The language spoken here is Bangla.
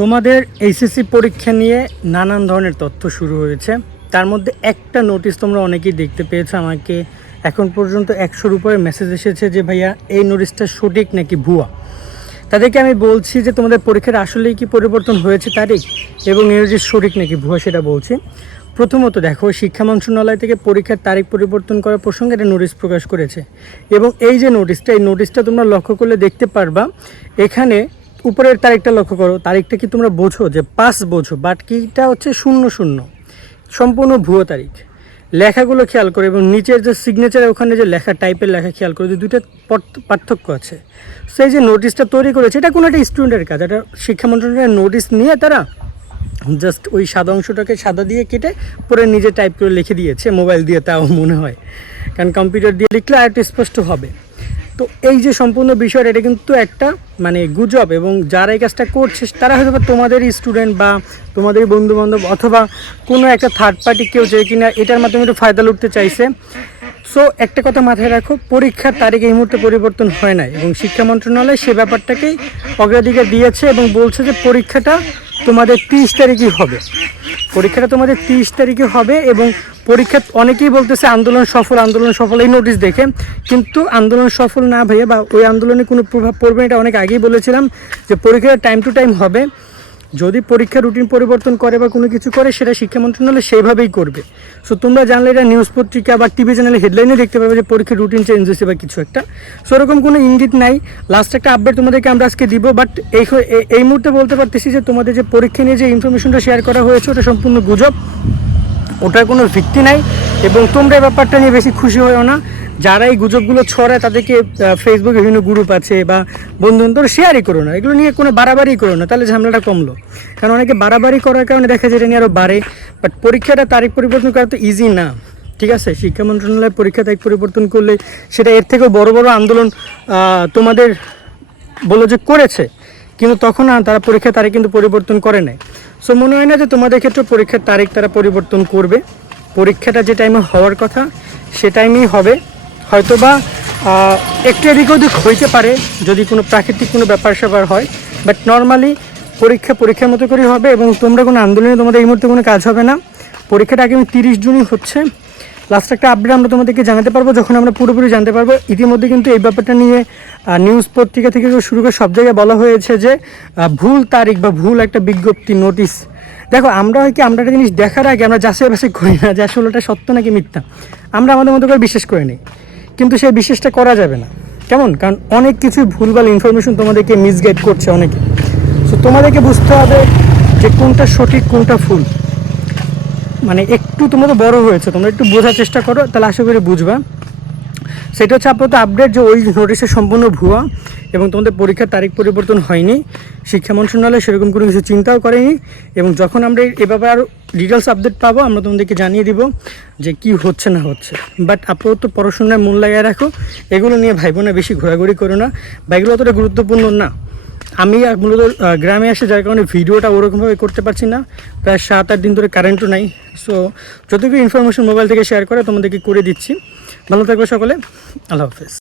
তোমাদের এইচএসসি পরীক্ষা নিয়ে নানান ধরনের তথ্য শুরু হয়েছে। তার মধ্যে একটা নোটিশ তোমরা অনেকেই দেখতে পেয়েছ আমাকে। এখন পর্যন্ত একশোর উপরে মেসেজ এসেছে যে, ভাইয়া, এই নোটিশটা সঠিক নাকি ভুয়া? তাদেরকে আমি বলছি যে, তোমাদের পরীক্ষার আসলেই কি পরিবর্তন হয়েছে তারিখ এবং এর যে সঠিক নাকি ভুয়া সেটা বলছি। প্রথমত দেখো, শিক্ষা মন্ত্রণালয় থেকে পরীক্ষার তারিখ পরিবর্তন করার প্রসঙ্গে একটা নোটিশ প্রকাশ করেছে। এবং এই যে নোটিশটা এই নোটিশটা তোমরা লক্ষ্য করলে দেখতে পারবা, এখানে উপরের তারিখটা লক্ষ্য করো, তারিখটা কি তোমরা বোঝো যে পাঁচ বোঝো বাট কিটা হচ্ছে শূন্য শূন্য, সম্পূর্ণ ভুয়ো তারিখ। লেখাগুলো খেয়াল করে এবং নিচের যে সিগনেচারের ওখানে যে লেখা টাইপের লেখা খেয়াল করে যে দুইটা পর- পার্থক্য আছে। সো সেই যে নোটিশটা তৈরি করেছে, এটা কোনো একটা স্টুডেন্টের কাজ, এটা শিক্ষা মন্ত্রণালয়ের নোটিশ নিয়ে তারা জাস্ট ওই সাদা অংশটাকে সাদা দিয়ে কেটে পরে নিজে টাইপ করে লিখে দিয়েছে মোবাইল দিয়ে তাও মনে হয়। কারণ কম্পিউটার দিয়ে লিখলে আর একটু স্পষ্ট হবে। তো এই যে সম্পূর্ণ বিষয়টা, এটা কিন্তু একটা মানে গুজব এবং যারা এই কাজটা করছে, তারা হয়তো বা তোমাদেরই স্টুডেন্ট বা তোমাদের বন্ধু বান্ধব অথবা কোনো একটা থার্ড পার্টি কেউ যে কিনা এটার মাধ্যমে একটু ফায়দা লুটতে চাইছে। সো একটা কথা মাথায় রাখো, পরীক্ষার তারিখ এই মুহূর্তে পরিবর্তন হয় নাই এবং শিক্ষা মন্ত্রণালয় সে ব্যাপারটাকেই অগ্রাধিকার দিয়েছে এবং বলছে যে পরীক্ষাটা তোমাদের তিরিশ তারিখই হবে। পরীক্ষাটা তোমাদের তিরিশ তারিখে হবে এবং পরীক্ষা অনেকেই বলতেছে আন্দোলন সফল আন্দোলন সফল, এই নোটিশ দেখে। কিন্তু আন্দোলন সফল না ভাইয়া বা ওই আন্দোলনে কোনো প্রভাব পড়বে এটা অনেক আগেই বলেছিলাম যে পরীক্ষাটা টাইম টু টাইম হবে। যদি পরীক্ষা রুটিন পরিবর্তন করে বা কোনো কিছু করে, সেটা শিক্ষা মন্ত্রণালয় সেইভাবেই করবে। সো তোমরা জানলে এটা নিউজ পত্রিকা বা টিভি চ্যানেলে হেডলাইনে দেখতে পাবে যে পরীক্ষার রুটিন চেঞ্জ হয়েছে বা কিছু একটা। সো ওরকম কোনো ইঙ্গিত নাই। লাস্ট একটা আপডেট তোমাদেরকে আমরা আজকে দিব বাট এই- এই মুহূর্তে বলতে পারতেছি যে তোমাদের যে পরীক্ষা নিয়ে যে ইনফরমেশনটা শেয়ার করা হয়েছে, ওটা সম্পূর্ণ গুজব। ওটার কোনো ভিত্তি নাই এবং তোমরা ব্যাপারটা নিয়ে বেশি খুশি হয়েও না। যারা এই গুজবগুলো ছড়ায় তাদেরকে ফেসবুকে বিভিন্ন গ্রুপ আছে বা বন্ধু বান্ধব শেয়ারই করো না। এগুলো নিয়ে কোনো বাড়াবাড়ি করো না, তাহলে ঝামেলাটা কমলো। কারণ অনেকে বাড়াবাড়ি করার কারণে দেখা যায় এটা নিয়ে আরও বাড়ে। বাট পরীক্ষাটা তারিখ পরিবর্তন করা তো ইজি না, ঠিক আছে? শিক্ষা মন্ত্রণালয়ের পরীক্ষা তারিখ পরিবর্তন করলে সেটা এর থেকেও বড় বড় আন্দোলন তোমাদের বলো যে করেছে। কিন্তু তখন আর তারা পরীক্ষার তারিখ কিন্তু পরিবর্তন করে নাই। সো মনে হয় না যে তোমাদের ক্ষেত্রে পরীক্ষার তারিখ তারা পরিবর্তন করবে? পরীক্ষাটা যে টাইমে হওয়ার কথা সে টাইমেই হবে। হয়তোবা আহ, একটু এদিক ওদিক হইতে পারে যদি কোনো প্রাকৃতিক কোনো ব্যাপার স্যাপার হয়। বাট নর্মালি পরীক্ষা পরীক্ষার মতো করেই হবে এবং তোমরা কোনো আন্দোলনে তোমাদের এই মুহূর্তে কোনো কাজ হবে না। পরীক্ষাটা আগামী তিরিশ জুনই হচ্ছে। লাস্ট একটা আপডেট আমরা তোমাদেরকে জানাতে পারব, যখন আমরা পুরোপুরি জানতে পারব। ইতিমধ্যে কিন্তু এই ব্যাপারটা নিয়ে নিউজ পত্রিকা থেকে শুরু করে সব জায়গায় বলা হয়েছে যে ভুল তারিখ বা ভুল একটা বিজ্ঞপ্তি নোটিশ দেখো, আমরা হয় কি, আমরা একটা জিনিস দেখার আগে আমরা যাচাই বাছাই করি না যে আসলে ওটা সত্য নাকি মিথ্যা। আমরা আমাদের মতো করে বিশ্বাস করে নিই। কিন্তু সেই বিশ্বাসটা করা যাবে না। কেমন? কারণ অনেক কিছু ভুলভাল ইনফরমেশন তোমাদেরকে মিসগাইড করছে অনেকে। সো তোমাদেরকে বুঝতে হবে যে কোনটা সঠিক, কোনটা ভুল। মানে একটু তোমরা তো বড় হয়েছে, তোমরা একটু বোঝার চেষ্টা করো, তাহলে আশা করি বুঝবা। সেটা হচ্ছে আপাতত আপডেট যে ওই নোটিশে সম্পূর্ণ ভুয়া এবং তোমাদের পরীক্ষার তারিখ পরিবর্তন হয়নি। শিক্ষা মন্ত্রণালয় সেরকম কোনো কিছু চিন্তাও করেনি এবং যখন আমরা এ ব্যাপারে আরও ডিটেলস আপডেট পাবো, আমরা তোমাদেরকে জানিয়ে দিব যে কি হচ্ছে না হচ্ছে। বাট আপাতত পড়াশোনায় মন লাগায় রাখো। এগুলো নিয়ে ভাইবোনা বেশি ঘোরাঘুরি করো না। বা এগুলো অতটা গুরুত্বপূর্ণ না। আমি মূলত গ্রামে আসে যার কারণে ভিডিওটা ওরকমভাবে করতে পারছি না। প্রায় সাত, আট দিন ধরে কারেন্টও নাই। সো যতটুকু ইনফরমেশন মোবাইল থেকে শেয়ার করে, তোমাদেরকে করে দিচ্ছি। ভালো থাকবে সকলে। আল্লাহ হাফেজ।